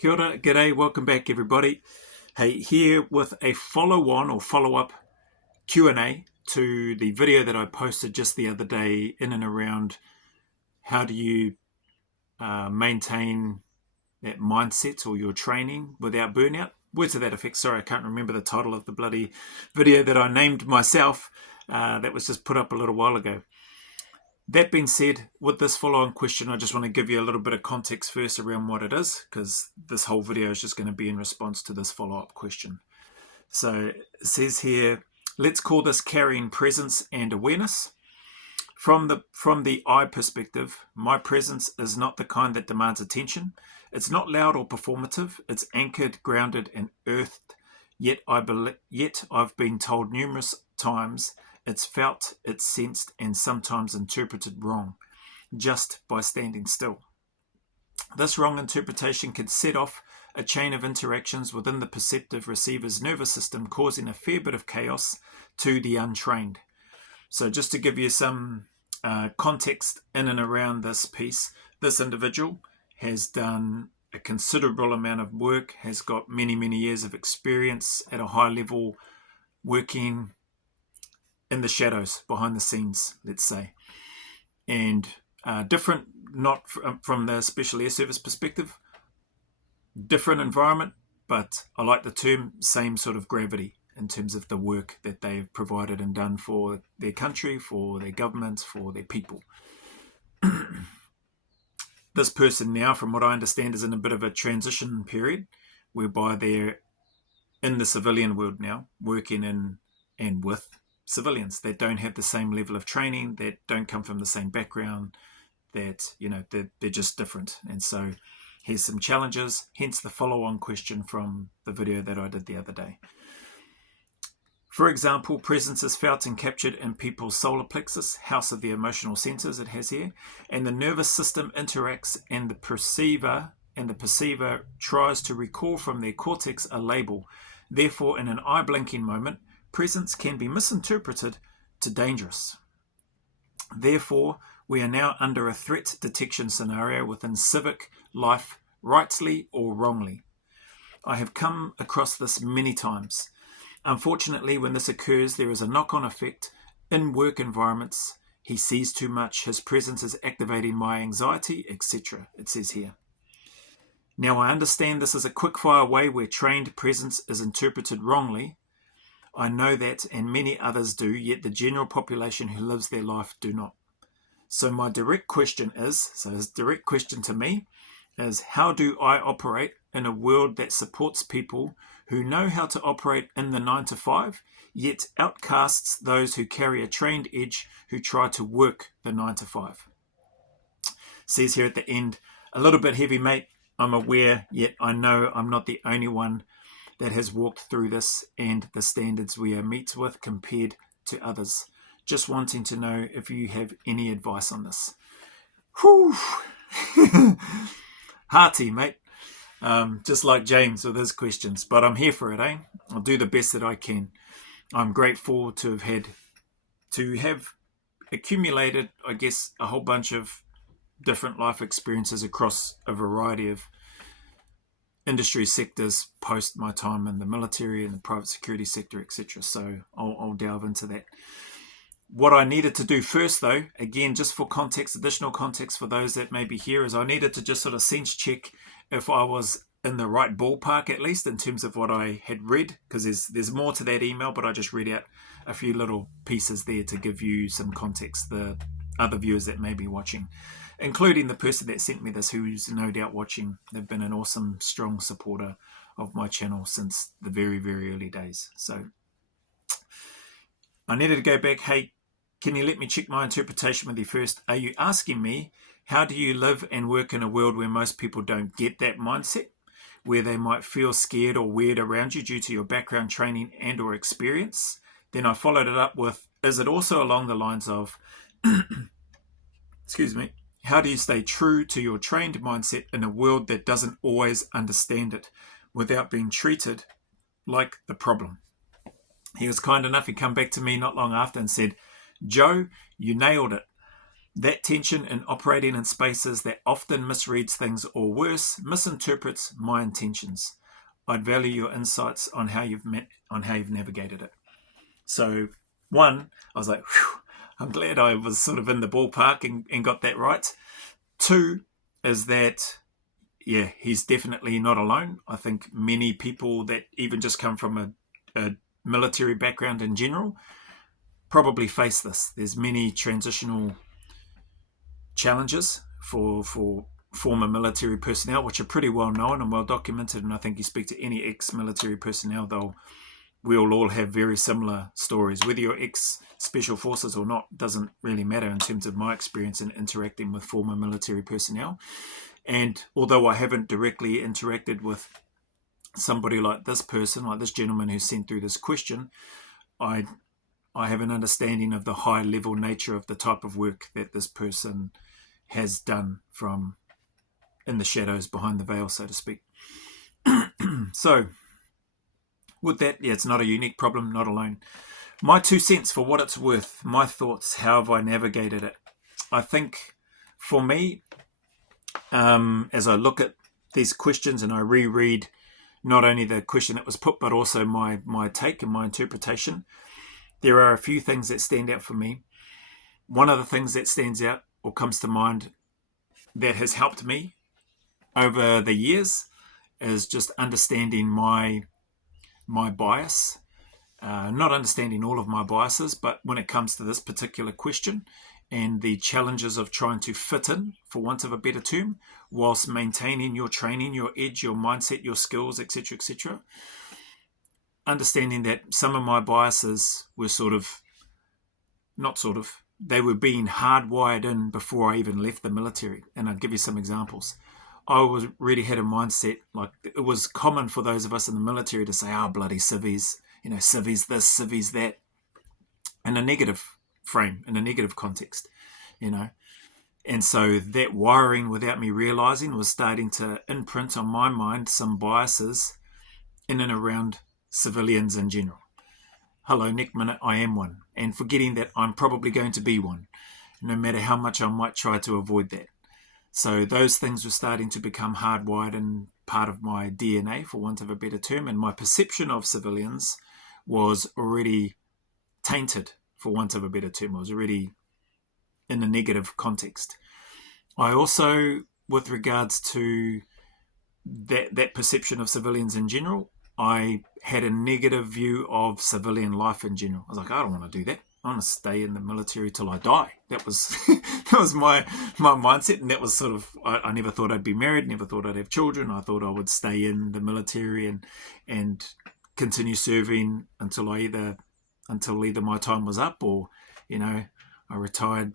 Kia ora, g'day, welcome back everybody. Hey, here with a follow-on or follow-up Q&A to the video that I posted just the other day in and around how do you maintain that mindset or your training without burnout. Words to that effect. Sorry, I can't remember the title of the bloody video that I named myself. That was just put up a little while ago. That being said, with this follow-on question, I just want to give you a little bit of context first around what it is, because this whole video is just going to be in response to this follow-up question. So it says here, let's call this carrying presence and awareness. From the I perspective, my presence is not the kind that demands attention. It's not loud or performative. It's anchored, grounded, and earthed. Yet I've been told numerous times it's felt, it's sensed, and sometimes interpreted wrong, just by standing still. This wrong interpretation could set off a chain of interactions within the perceptive receiver's nervous system, causing a fair bit of chaos to the untrained. So just to give you some context in and around this piece, this individual has done a considerable amount of work, has got many years of experience at a high level working in the shadows, behind the scenes, let's say. And different, not from the Special Air Service perspective, different environment, but I like the term same sort of gravity in terms of the work that they've provided and done for their country, for their governments, for their people. This person now, from what I understand, is in a bit of a transition period whereby they're in the civilian world now, working in and with civilians that don't have the same level of training, that don't come from the same background, that, you know, they're just different. And so here's some challenges, hence the follow-on question from the video that I did the other day. For example, presence is felt and captured in people's solar plexus, house of the emotional centers it has here, and the nervous system interacts and the perceiver tries to recall from their cortex a label. Therefore, in an eye-blinking moment, presence can be misinterpreted to dangerous. Therefore, we are now under a threat detection scenario within civic life, rightly or wrongly. I have come across this many times. Unfortunately, when this occurs, there is a knock-on effect in work environments. He sees too much, his presence is activating my anxiety, etc. It says here. Now, I understand this is a quick-fire way where trained presence is interpreted wrongly. I know that, and many others do, yet the general population who lives their life do not. So my direct question his direct question to me is, how do I operate in a world that supports people who know how to operate in the 9 to 5, yet outcasts those who carry a trained edge who try to work the 9 to 5? Says here at the end, a little bit heavy, mate. I'm aware, yet I know I'm not the only one that has walked through this and the standards we are met with compared to others. Just wanting to know if you have any advice on this. Whew. Hearty, mate. Just like James with his questions, but I'm here for it, eh? I'll do the best that I can. I'm grateful to have accumulated, I guess, a whole bunch of different life experiences across a variety of industry sectors post my time in the military and the private security sector, etc. So I'll delve into that. What I needed to do first, though, again, just for context, additional context for those that may be here, is I needed to just sort of sense check if I was in the right ballpark, at least in terms of what I had read, because there's more to that email, but I just read out a few little pieces there to give you some context, the other viewers that may be watching, including the person that sent me this, who's no doubt watching. They've been an awesome, strong supporter of my channel since the very early days. So I needed to go back. Hey, can you let me check my interpretation with you first? Are you asking me, how do you live and work in a world where most people don't get that mindset, where they might feel scared or weird around you due to your background, training and or experience? Then I followed it up with, is it also along the lines of, excuse me, how do you stay true to your trained mindset in a world that doesn't always understand it without being treated like the problem? He was kind enough, he come back to me not long after and said, Joe, you nailed it. That tension in operating in spaces that often misreads things or worse, misinterprets my intentions. I'd value your insights on how you've navigated it. So, one, I was like, whew, I'm glad I was sort of in the ballpark and got that right. Two is that, yeah, he's definitely not alone. I think many people that even just come from a military background in general probably face this. There's many transitional challenges for former military personnel, which are pretty well known and well documented. And I think you speak to any ex-military personnel, we'll all have very similar stories. Whether you're ex-special forces or not doesn't really matter in terms of my experience in interacting with former military personnel. And although I haven't directly interacted with somebody like this person, like this gentleman who sent through this question, I have an understanding of the high-level nature of the type of work that this person has done from in the shadows behind the veil, so to speak. So, with that, yeah, it's not a unique problem, not alone. My 2 cents, for what it's worth, my thoughts, how have I navigated it? I think for me, as I look at these questions and I reread not only the question that was put, but also my take and my interpretation, there are a few things that stand out for me. One of the things that stands out or comes to mind that has helped me over the years is just understanding my bias. Not understanding all of my biases, but when it comes to this particular question and the challenges of trying to fit in, for want of a better term, whilst maintaining your training, your edge, your mindset, your skills, etc., understanding that some of my biases were they were being hardwired in before I even left the military. And I'll give you some examples. I really had a mindset, like it was common for those of us in the military to say, bloody civvies, civvies this, civvies that, in a negative frame, in a negative context, And so that wiring, without me realizing, was starting to imprint on my mind some biases in and around civilians in general. Hello, Nick Minute, I am one. And forgetting that I'm probably going to be one, no matter how much I might try to avoid that. So those things were starting to become hardwired and part of my DNA, for want of a better term, and my perception of civilians was already tainted, for want of a better term. I was already in a negative context. I also, with regards to that perception of civilians in general, I had a negative view of civilian life in general. I was like, I don't want to do that. I want to stay in the military till I die. That was that was my mindset, and that was sort of, I never thought I'd be married, never thought I'd have children. I thought I would stay in the military and continue serving until either my time was up, or I retired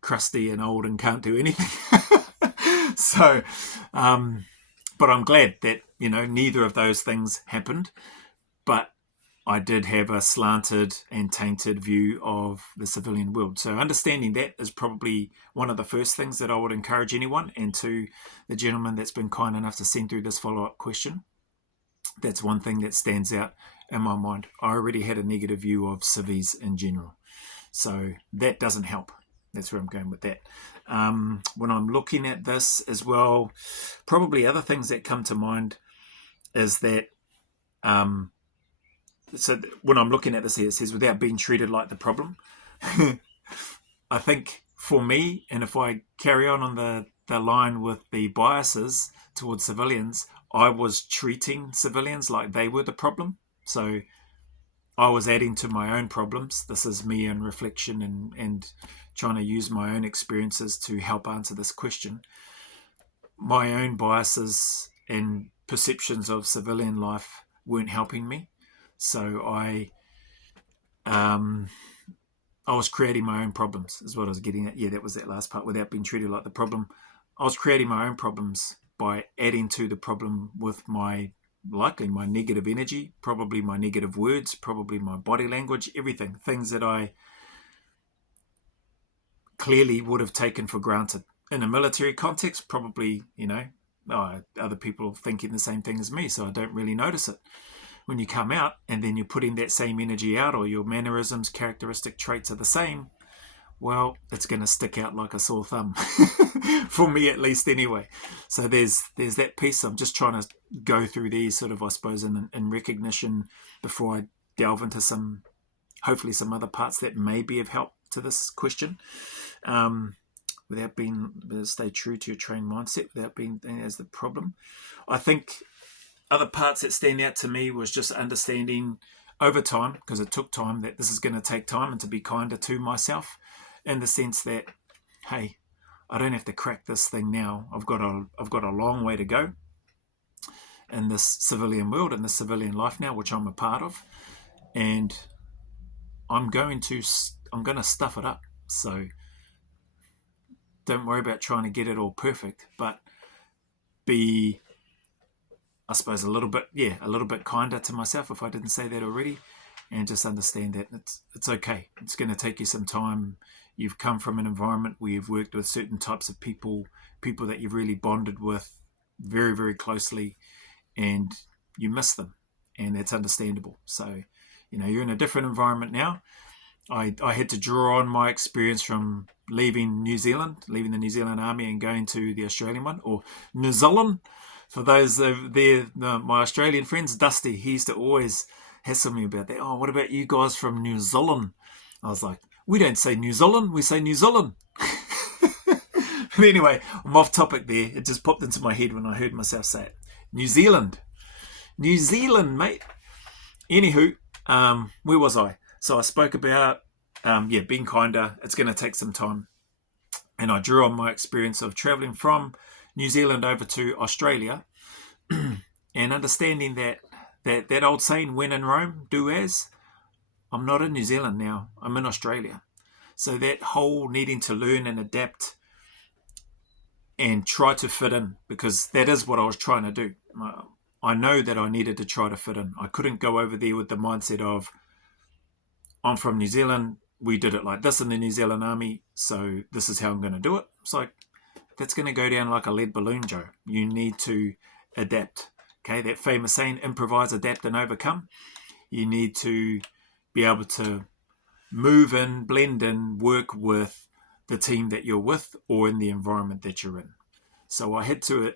crusty and old and can't do anything. So, but I'm glad that neither of those things happened. But I did have a slanted and tainted view of the civilian world. So understanding that is probably one of the first things that I would encourage anyone, and to the gentleman that's been kind enough to send through this follow-up question. That's one thing that stands out in my mind. I already had a negative view of civvies in general. So that doesn't help. That's where I'm going with that. When I'm looking at this as well, probably other things that come to mind is that so when I'm looking at this here, it says, without being treated like the problem. I think for me, and if I carry on the line with the biases towards civilians, I was treating civilians like they were the problem. So I was adding to my own problems. This is me in reflection and trying to use my own experiences to help answer this question. My own biases and perceptions of civilian life weren't helping me. So I was creating my own problems, is what I was getting at. Yeah, that was that last part, without being treated like the problem. I was creating my own problems by adding to the problem with likely my negative energy, probably my negative words, probably my body language, everything. Things that I clearly would have taken for granted. In a military context, probably, other people thinking the same thing as me, so I don't really notice it. When you come out and then you're putting that same energy out, or your mannerisms, characteristic traits are the same, well, it's going to stick out like a sore thumb for me, at least, anyway. So there's that piece. I'm just trying to go through these sort of, I suppose, in recognition before I delve into hopefully some other parts that may be of help to this question. Without stay true to your trained mindset, without being as the problem. I think other parts that stand out to me was just understanding over time, because it took time, that this is going to take time, and to be kinder to myself, in the sense that, hey, I don't have to crack this thing now. I've got a long way to go in this civilian world, in this civilian life now, which I'm a part of, and I'm going to stuff it up. So don't worry about trying to get it all perfect, but be, I suppose, a little bit kinder to myself, if I didn't say that already, and just understand that it's okay. It's going to take you some time. You've come from an environment where you've worked with certain types of people that you've really bonded with very, very closely, and you miss them, and that's understandable. So, you're in a different environment now. I had to draw on my experience from leaving the New Zealand Army and going to the Australian one, or New Zealand. For those my Australian friends, Dusty, he used to always hassle me about that. Oh, what about you guys from New Zealand? I was like, we don't say New Zealand, we say New Zealand. But anyway, I'm off topic there. It just popped into my head when I heard myself say it. New Zealand, mate. Anywho, where was I? So I spoke about, being kinder. It's going to take some time. And I drew on my experience of traveling from New Zealand over to Australia, and understanding that old saying, when in Rome, do as. I'm not in New Zealand now. I'm in Australia. So that whole needing to learn and adapt and try to fit in, because that is what I was trying to do. I know that I needed to try to fit in. I couldn't go over there with the mindset of, I'm from New Zealand, we did it like this in the New Zealand Army, so this is how I'm going to do it. It's like, that's going to go down like a lead balloon, Joe. You need to adapt. Okay, that famous saying, improvise, adapt, and overcome. You need to be able to move in, blend in, work with the team that you're with, or in the environment that you're in. So I had to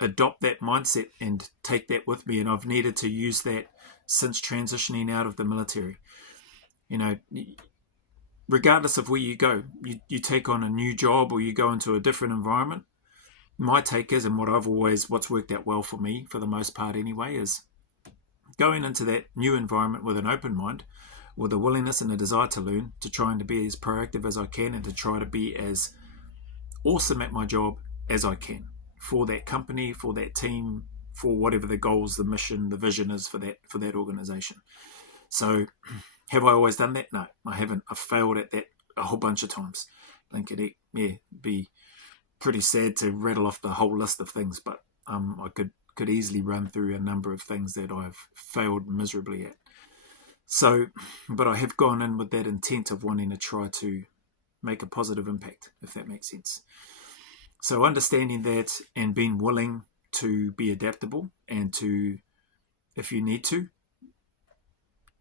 adopt that mindset and take that with me, and I've needed to use that since transitioning out of the military. Regardless of where you go, you take on a new job or you go into a different environment. My take is, and what's worked out well for me, for the most part anyway, is going into that new environment with an open mind, with a willingness and a desire to learn, to trying to be as proactive as I can, and to try to be as awesome at my job as I can for that company, for that team, for whatever the goals, the mission, the vision is for that organization. So have I always done that? No, I haven't. I've failed at that a whole bunch of times. I think it'd be pretty sad to rattle off the whole list of things, but I could easily run through a number of things that I've failed miserably at. So, but I have gone in with that intent of wanting to try to make a positive impact, if that makes sense. So understanding that and being willing to be adaptable, and to, if you need to,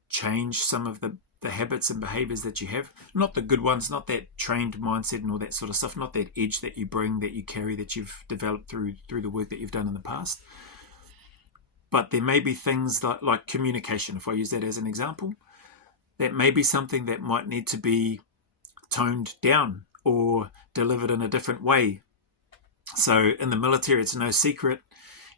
change some of the habits and behaviors that you have, not the good ones, not that trained mindset and all that sort of stuff, not that edge that you bring, that you carry, that you've developed through the work that you've done in the past. But there may be things like communication, if I use that as an example, that may be something that might need to be toned down or delivered in a different way. So in the military, it's no secret,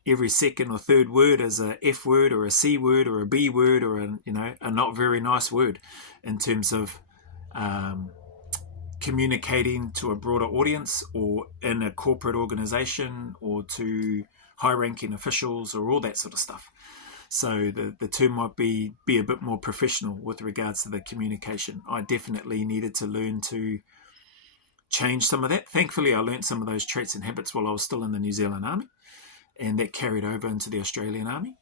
every second or third word is a F word or a C word or a B word, or a not very nice word, in terms of communicating to a broader audience, or in a corporate organization, or to high-ranking officials, or all that sort of stuff. So the term might be a bit more professional with regards to the communication. I definitely needed to learn to change some of that. Thankfully, I learned some of those traits and habits while I was still in the New Zealand Army, and that carried over into the Australian Army.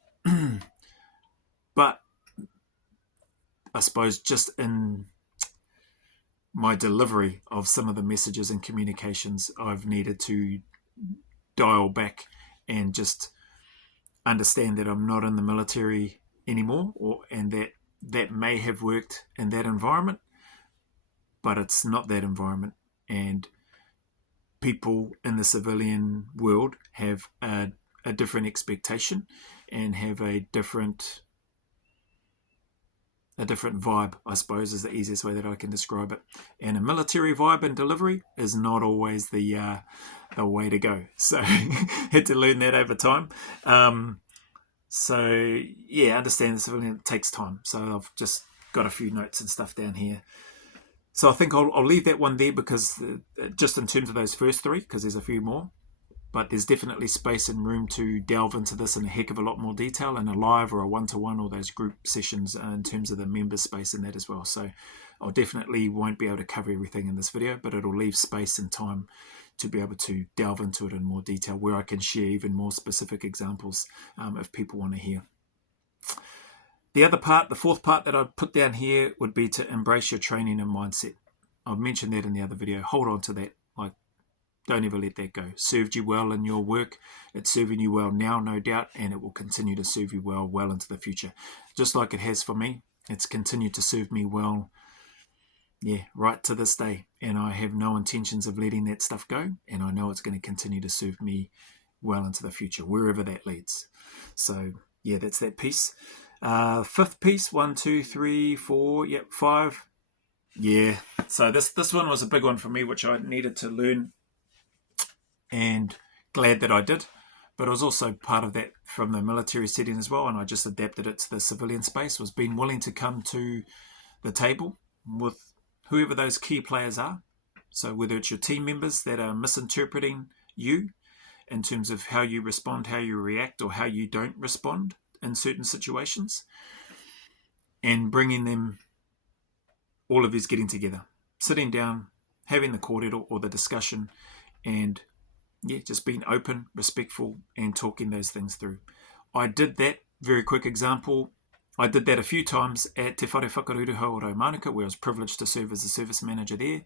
But I suppose just in my delivery of some of the messages and communications, I've needed to dial back and just understand that I'm not in the military anymore, and that may have worked in that environment, but it's not that environment. And people in the civilian world have a different expectation and have a different vibe, I suppose, is the easiest way that I can describe it. And a military vibe and delivery is not always the way to go. So had to learn that over time. So yeah, understand the civilian takes time. So I've just got a few notes and stuff down here. So I think I'll leave that one there, because just in terms of those first three, because there's a few more. But there's definitely space and room to delve into this in a heck of a lot more detail in a live or a one-to-one or those group sessions in terms of the member space in that as well. So I definitely won't be able to cover everything in this video, but it'll leave space and time to be able to delve into it in more detail, where I can share even more specific examples if people want to hear. The other part, the fourth part that I'd put down here, would be to embrace your training and mindset. I've mentioned that in the other video. Hold on to that. Like, don't ever let that go. Served you well in your work. It's serving you well now, no doubt, and it will continue to serve you well into the future. Just like it has for me. It's continued to serve me well, yeah, right to this day. And I have no intentions of letting that stuff go. And I know it's going to continue to serve me well into the future, wherever that leads. So, yeah, that's that piece. Fifth piece, 1, 2, 3, 4, yep, 5. Yeah, so this one was a big one for me, which I needed to learn, and glad that I did. But it was also part of that from the military setting as well, and I just adapted it to the civilian space, was being willing to come to the table with whoever those key players are. So whether it's your team members that are misinterpreting you in terms of how you respond, how you react, or how you don't respond in certain situations, and bringing them, all of us getting together, sitting down, having the kōrero or the discussion, and yeah, just being open, respectful, and talking those things through. I did that, very quick example, I did that a few times at Te Whare Whakaruruha o Raumanuka, where I was privileged to serve as a service manager there.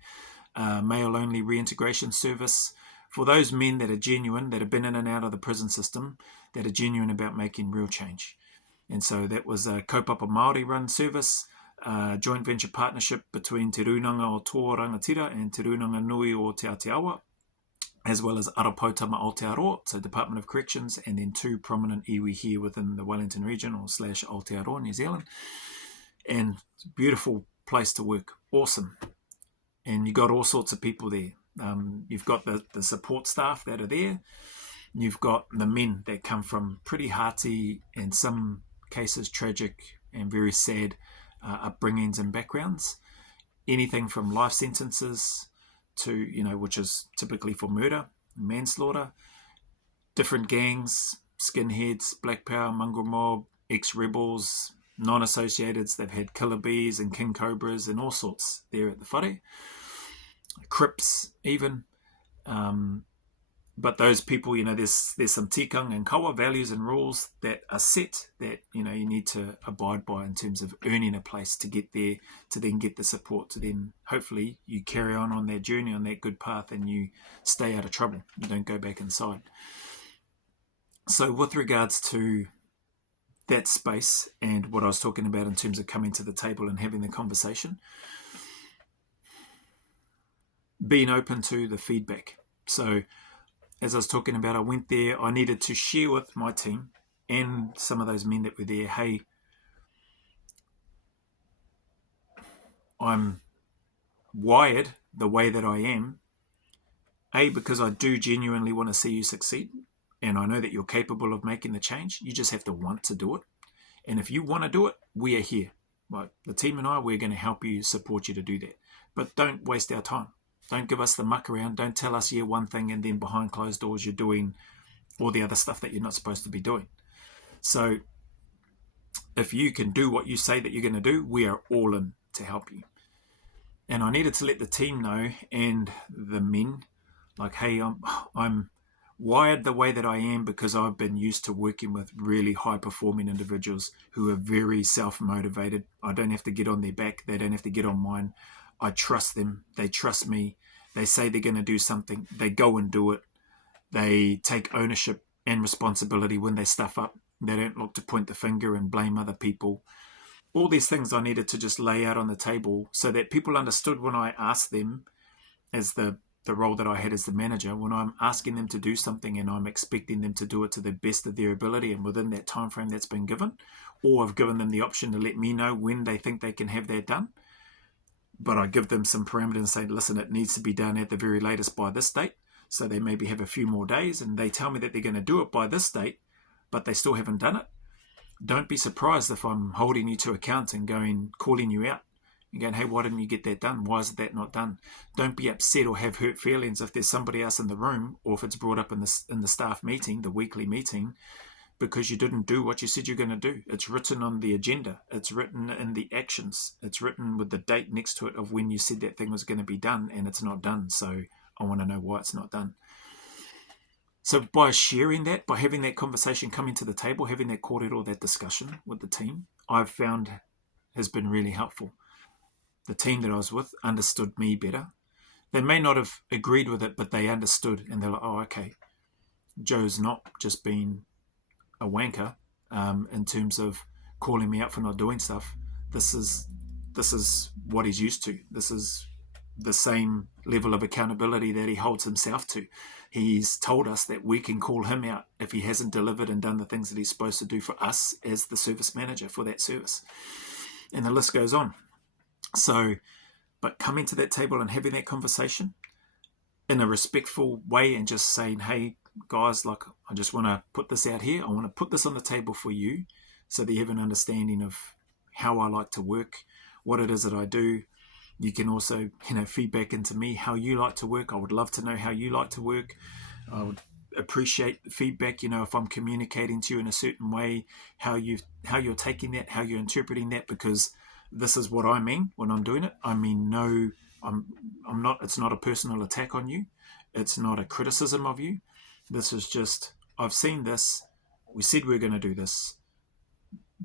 Male-only reintegration service for those men that are genuine, that have been in and out of the prison system, that are genuine about making real change. And so that was a kaupapa Māori run service, joint venture partnership between Te Runanga o Tō Rangatira and Te Runanga Nui o Te Aotearoa, as well as Arapautama Aotearoa, so Department of Corrections, and then 2 prominent iwi here within the Wellington region, or / Aotearoa, New Zealand. And it's a beautiful place to work, awesome. And you got all sorts of people there. You've got the support staff that are there. You've got the men that come from pretty hearty, in some cases tragic and very sad upbringings and backgrounds. Anything from life sentences to, which is typically for murder, manslaughter, different gangs, skinheads, black power, mongrel mob, ex-rebels, non-associateds. They've had killer bees and king cobras and all sorts there at the whare. Crips even. But those people, there's some tikang and kawa values and rules that are set that, you need to abide by in terms of earning a place to get there, to then get the support, to then hopefully you carry on that journey, on that good path, and you stay out of trouble. You don't go back inside. So with regards to that space and what I was talking about in terms of coming to the table and having the conversation, being open to the feedback. So as I was talking about, I went there, I needed to share with my team and some of those men that were there, hey, I'm wired the way that I am, because I do genuinely want to see you succeed, and I know that you're capable of making the change. You just have to want to do it. And if you want to do it, we are here. Like the team and I, we're going to help you, support you to do that. But don't waste our time. Don't give us the muck around. Don't tell us one thing and then behind closed doors you're doing all the other stuff that you're not supposed to be doing. So if you can do what you say that you're going to do, we are all in to help you. And I needed to let the team know, and the men, like, hey, I'm wired the way that I am because I've been used to working with really high performing individuals who are very self-motivated. I don't have to get on their back. They don't have to get on mine. I trust them. They trust me. They say they're going to do something. They go and do it. They take ownership and responsibility when they stuff up. They don't look to point the finger and blame other people. all these things I needed to just lay out on the table so that people understood when I asked them, as the role that I had as the manager, when I'm asking them to do something and I'm expecting them to do it to the best of their ability and within that time frame that's been given, or I've given them the option to let me know when they think they can have that done. But I give them some parameters and say, listen, it needs to be done at the very latest by this date. So they maybe have a few more days, and they tell me that they're going to do it by this date, but they still haven't done it. Don't be surprised if I'm holding you to account and calling you out and going, hey, why didn't you get that done? Why is that not done? Don't be upset or have hurt feelings if there's somebody else in the room, or if it's brought up in the staff meeting, the weekly meeting, because you didn't do what you said you're going to do. It's written on the agenda. It's written in the actions. It's written with the date next to it of when you said that thing was going to be done, and it's not done. So I want to know why it's not done. So by sharing that, by having that conversation, coming to the table, having that corridor, that discussion with the team, I've found has been really helpful. The team that I was with understood me better. They may not have agreed with it, but they understood, and they're like, oh, okay, Joe's not just being a wanker in terms of calling me out for not doing stuff. This is what he's used to. This is the same level of accountability that he holds himself to. He's told us that we can call him out if he hasn't delivered and done the things that he's supposed to do for us as the service manager for that service. And the list goes on. So, but coming to that table and having that conversation in a respectful way and just saying, hey, guys, like, I just want to put this out here. I want to put this on the table for you so that you have an understanding of how I like to work, what it is that I do. You can also, feedback into me how you like to work. I would love to know how you like to work. I would appreciate feedback, if I'm communicating to you in a certain way, how you're taking that, how you're interpreting that, because this is what I mean when I'm doing it. I mean, no, I'm not, it's not a personal attack on you. It's not a criticism of you. This is just, I've seen this. We said we were going to do this.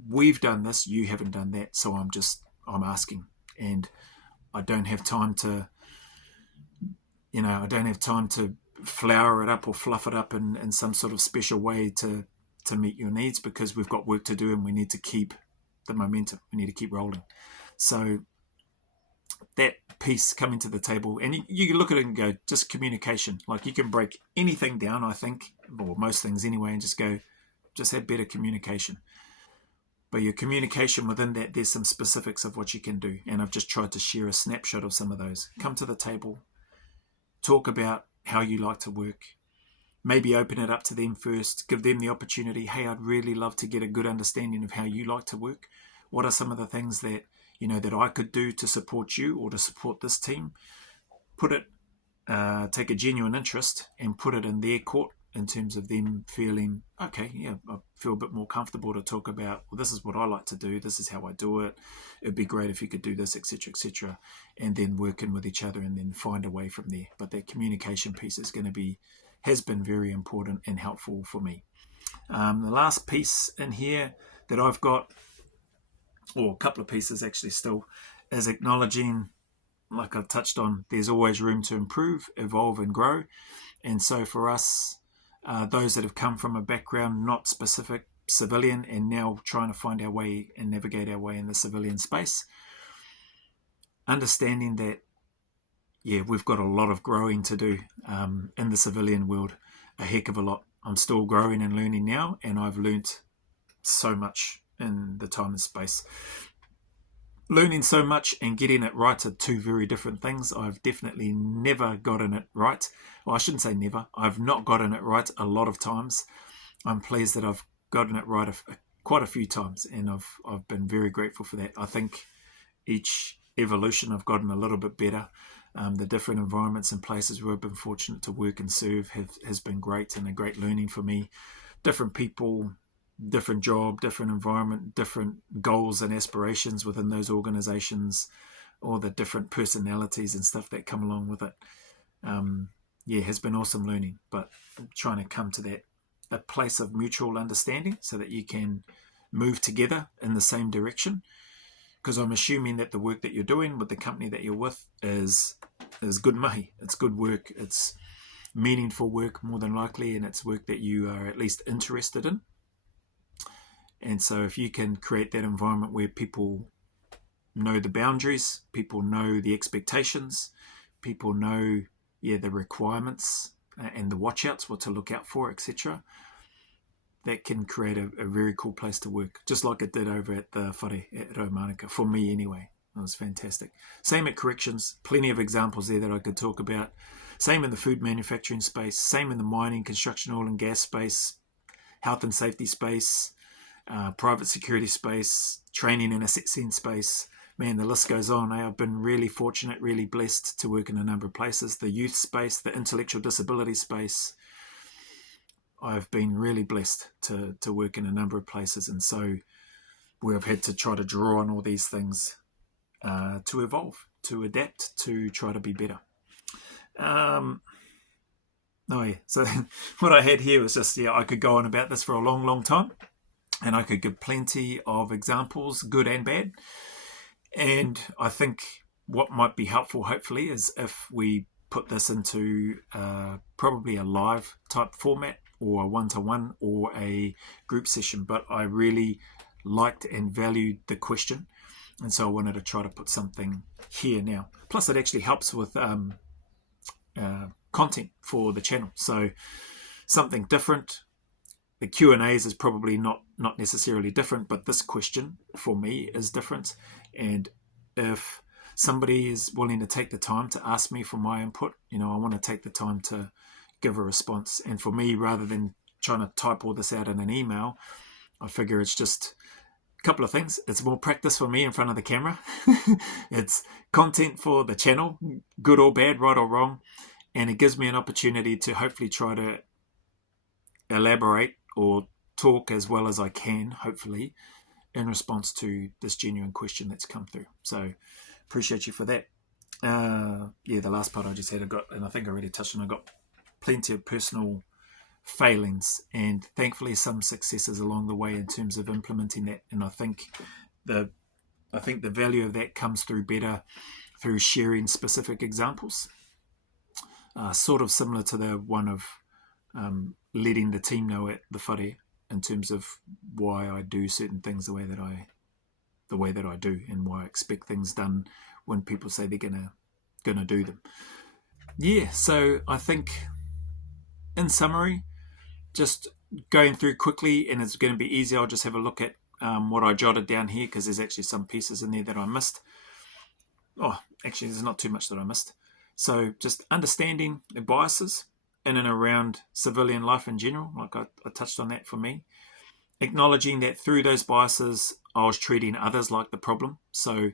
We've done this. You haven't done that. So I'm asking. And I don't have time to, flower it up or fluff it up in some sort of special way to meet your needs, because we've got work to do and we need to keep the momentum. We need to keep rolling. So that piece coming to the table, and you can look at it and go, just communication. Like, you can break anything down, I think, or most things anyway, and just go, just have better communication. But your communication within that, there's some specifics of what you can do. And I've just tried to share a snapshot of some of those. Come to the table, talk about how you like to work. Maybe open it up to them first. Give them the opportunity. Hey, I'd really love to get a good understanding of how you like to work. What are some of the things that, that I could do to support you or to support this team? Put it, take a genuine interest and put it in their court, in terms of them feeling, okay, yeah, I feel a bit more comfortable to talk about, well, this is what I like to do, this is how I do it, it'd be great if you could do this, etc., and then working with each other and then find a way from there. But that communication piece has been very important and helpful for me. The last piece in here that I've got, or a couple of pieces actually still, is acknowledging, like I've touched on, there's always room to improve, evolve and grow. And so for us, those that have come from a background not specific civilian and now trying to find our way and navigate our way in the civilian space, understanding that, yeah, we've got a lot of growing to do in the civilian world, a heck of a lot. I'm still growing and learning now, and I've learnt so much in the time and space. Learning so much and getting it right are two very different things. I've definitely never gotten it right. Well, I shouldn't say never. I've not gotten it right a lot of times. I'm pleased that I've gotten it right quite a few times, and I've been very grateful for that. I think each evolution I've gotten a little bit better. The different environments and places where I've been fortunate to work and serve has been great, and a great learning for me. Different people, different job, different environment, different goals and aspirations within those organizations, or the different personalities and stuff that come along with it. Has been awesome learning, but I'm trying to come to a place of mutual understanding so that you can move together in the same direction. Because I'm assuming that the work that you're doing with the company that you're with is good mahi. It's good work. It's meaningful work, more than likely, and it's work that you are at least interested in. And so if you can create that environment where people know the boundaries, people know the expectations, people know the requirements and the watch-outs, what to look out for, etc., that can create a very cool place to work, just like it did over at the whare at Raumanuka, for me anyway. It was fantastic. Same at corrections, plenty of examples there that I could talk about. Same in the food manufacturing space, same in the mining, construction, oil and gas space, health and safety space, private security space, training and assessing space. Man, the list goes on. I've been really fortunate, really blessed to work in a number of places. The youth space, the intellectual disability space. I've been really blessed to work in a number of places, and so we've had to try to draw on all these things to evolve, to adapt, to try to be better. So what I had here was just, I could go on about this for a long, long time, and I could give plenty of examples, good and bad. And I think what might be helpful, hopefully, is if we put this into probably a live type format, or a one-to-one, or a group session. But I really liked and valued the question, and so I wanted to try to put something here now. Plus, it actually helps with content for the channel, so something different. The Q&As is probably not necessarily different, but this question for me is different. And if somebody is willing to take the time to ask me for my input, I want to take the time to give a response. And for me, rather than trying to type all this out in an email, I figure it's just a couple of things. It's more practice for me in front of the camera. It's content for the channel, good or bad, right or wrong. And it gives me an opportunity to hopefully try to elaborate or talk as well as I can, hopefully, in response to this genuine question that's come through. So appreciate you for that. The last part I just had, and I think I already touched on, I got plenty of personal failings and thankfully some successes along the way in terms of implementing that. And I think the value of that comes through better through sharing specific examples, sort of similar to the one of letting the team know at the whare in terms of why I do certain things the way that I do, and why I expect things done when people say they're gonna do them. So I think, in summary, just going through quickly, and it's going to be easy. I'll just have a look at what I jotted down here, because there's actually some pieces in there that I missed. Actually, there's not too much that I missed. So just understanding the biases in and around civilian life in general, like I touched on that for me. Acknowledging that through those biases, I was treating others like the problem. So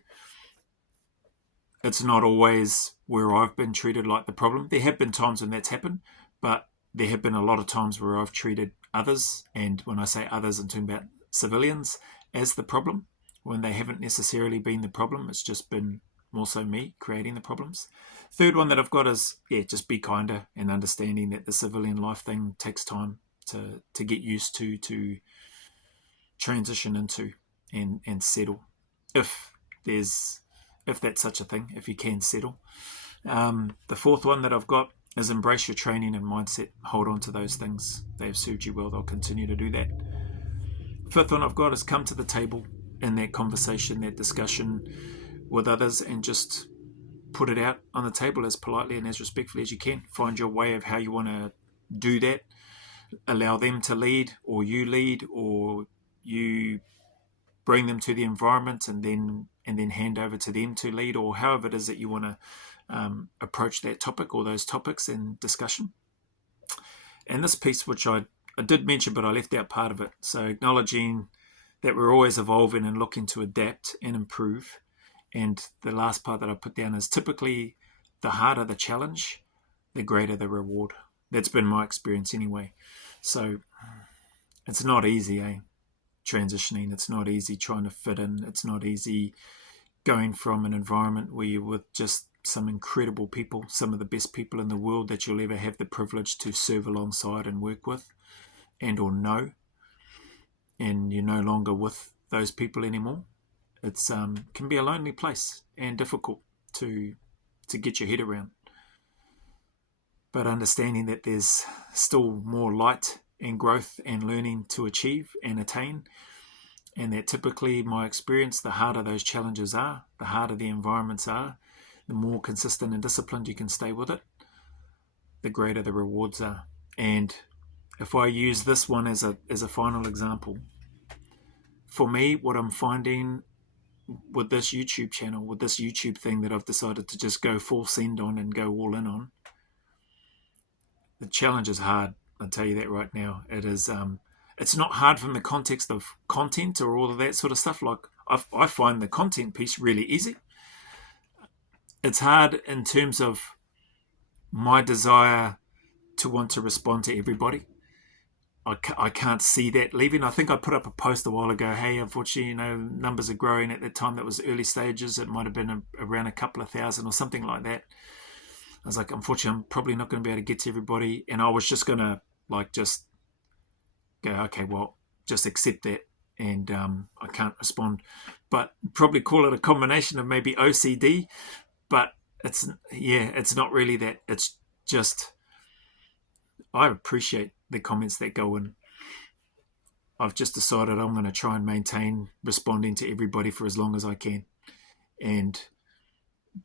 it's not always where I've been treated like the problem. There have been times when that's happened, but there have been a lot of times where I've treated others, and when I say others, I'm talking about civilians, as the problem, when they haven't necessarily been the problem. It's just been more so me creating the problems. Third one that I've got is, just be kinder, and understanding that the civilian life thing takes time to get used to transition into and settle, if that's such a thing, if you can settle. The fourth one that I've got is embrace your training and mindset. Hold on to those things. They have served you well. They'll continue to do that. Fifth one I've got is come to the table in that conversation, that discussion with others, and just put it out on the table as politely and as respectfully as you can. Find your way of how you want to do that. Allow them to lead, or you lead, or you bring them to the environment and then hand over to them to lead, or however it is that you want to approach that topic or those topics in discussion. And this piece, which I did mention, but I left out part of it. So acknowledging that we're always evolving and looking to adapt and improve. And the last part that I put down is, typically the harder the challenge, the greater the reward. That's been my experience anyway. So it's not easy, transitioning. It's not easy trying to fit in. It's not easy going from an environment where you're with just some incredible people, some of the best people in the world that you'll ever have the privilege to serve alongside and work with and or know, and you're no longer with those people anymore. It's can be a lonely place and difficult to get your head around. But understanding that there's still more light and growth and learning to achieve and attain, and that typically, my experience, the harder those challenges are, the harder the environments are, the more consistent and disciplined you can stay with it, the greater the rewards are. And if I use this one as a final example, for me, what I'm finding with this YouTube channel, with this YouTube thing that I've decided to just go full send on and go all in on, the challenge is hard. I'll tell you that right now. It is. It's not hard from the context of content or all of that sort of stuff. Like I find the content piece really easy. It's hard in terms of my desire to want to respond to everybody. I can't see that leaving. I think I put up a post a while ago, hey, unfortunately, numbers are growing. At the time that was early stages, it might have been around a couple of thousand or something like that. I was like, unfortunately, I'm probably not going to be able to get to everybody. And I was just going to just go, okay, well, just accept that. And I can't respond. But probably call it a combination of maybe OCD. But it's not really that. It's just, I appreciate the comments that go in. I've just decided I'm going to try and maintain responding to everybody for as long as I can. And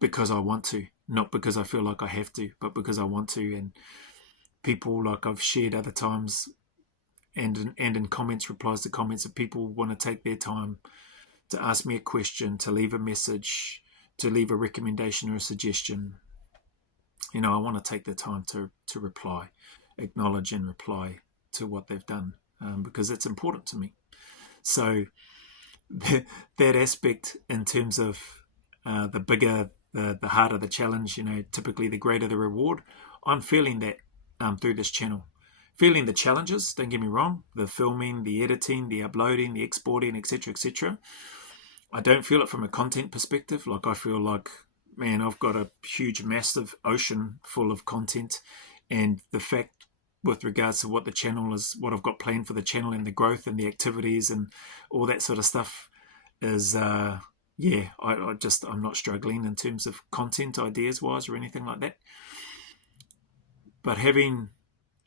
because I want to, not because I feel like I have to, but because I want to. And people, like I've shared other times and in comments, replies to comments, that people want to take their time to ask me a question, to leave a message, to leave a recommendation or a suggestion. I want to take the time to reply, acknowledge and reply to what they've done, because it's important to me. So that aspect, in terms of the bigger, the harder the challenge, typically the greater the reward. I'm feeling that through this channel. Feeling the challenges, don't get me wrong, the filming, the editing, the uploading, the exporting, etc., etc. I don't feel it from a content perspective. Like, I feel like, man, I've got a huge, massive ocean full of content, and the fact with regards to what the channel is, what I've got planned for the channel and the growth and the activities and all that sort of stuff is, I'm not struggling in terms of content ideas wise or anything like that. But having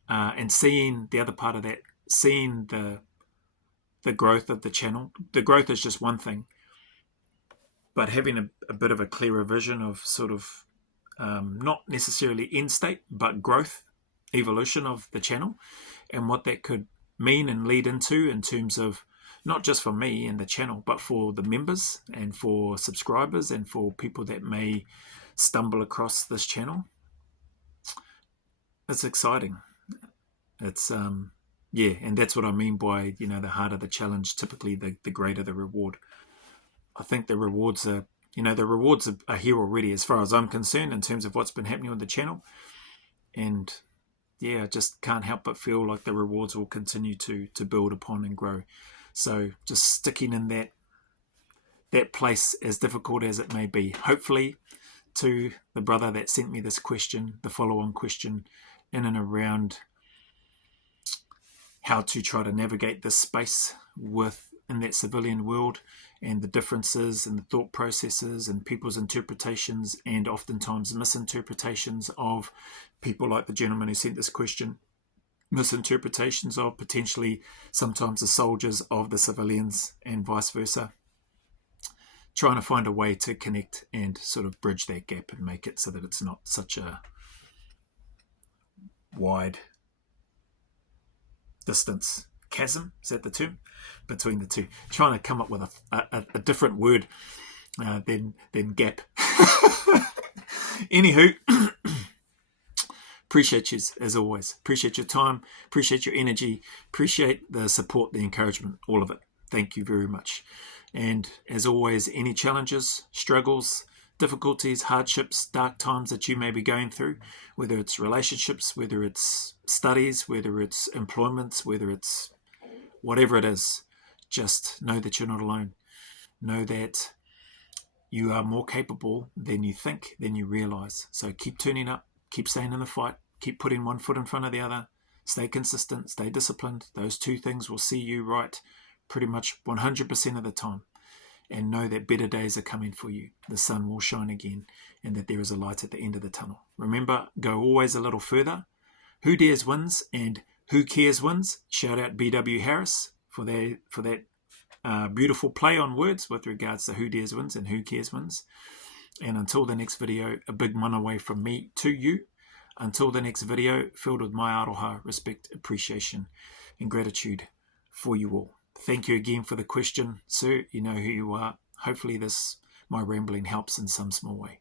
and seeing the other part of that, seeing the growth of the channel, the growth is just one thing, but having a bit of a clearer vision of sort of not necessarily end state, but growth, evolution of the channel, and what that could mean and lead into in terms of not just for me and the channel, but for the members and for subscribers and for people that may stumble across this channel. It's exciting. It's and that's what I mean by, the harder the challenge, typically the greater the reward. I think the rewards are here already, as far as I'm concerned, in terms of what's been happening with the channel. And I just can't help but feel like the rewards will continue to build upon and grow. So just sticking in that place, as difficult as it may be. Hopefully, to the brother that sent me this question, the follow-on question in and around how to try to navigate this space in that civilian world, and the differences and the thought processes and people's interpretations and oftentimes misinterpretations of people like the gentleman who sent this question, misinterpretations of potentially sometimes the soldiers of the civilians and vice versa. Trying to find a way to connect and sort of bridge that gap and make it so that it's not such a wide distance, chasm, is that the term, between the two. Trying to come up with a different word than gap. Anywho, appreciate you as always. Appreciate your time, appreciate your energy, appreciate the support, the encouragement, all of it. Thank you very much. And as always, any challenges, struggles, difficulties, hardships, dark times that you may be going through, whether it's relationships, whether it's studies, whether it's employments, whether it's whatever it is, just know that you're not alone. Know that you are more capable than you think, than you realize. So keep turning up, keep staying in the fight, keep putting one foot in front of the other, stay consistent, stay disciplined. Those two things will see you right pretty much 100% of the time. And know that better days are coming for you. The sun will shine again, and that there is a light at the end of the tunnel. Remember, go always a little further. Who dares wins, and who cares wins. Shout out BW Harris for that beautiful play on words with regards to who dares wins and who cares wins. And until the next video, a big mana from me to you. Until the next video, filled with my aroha, respect, appreciation, and gratitude for you all. Thank you again for the question, sir. You know who you are. Hopefully my rambling helps in some small way.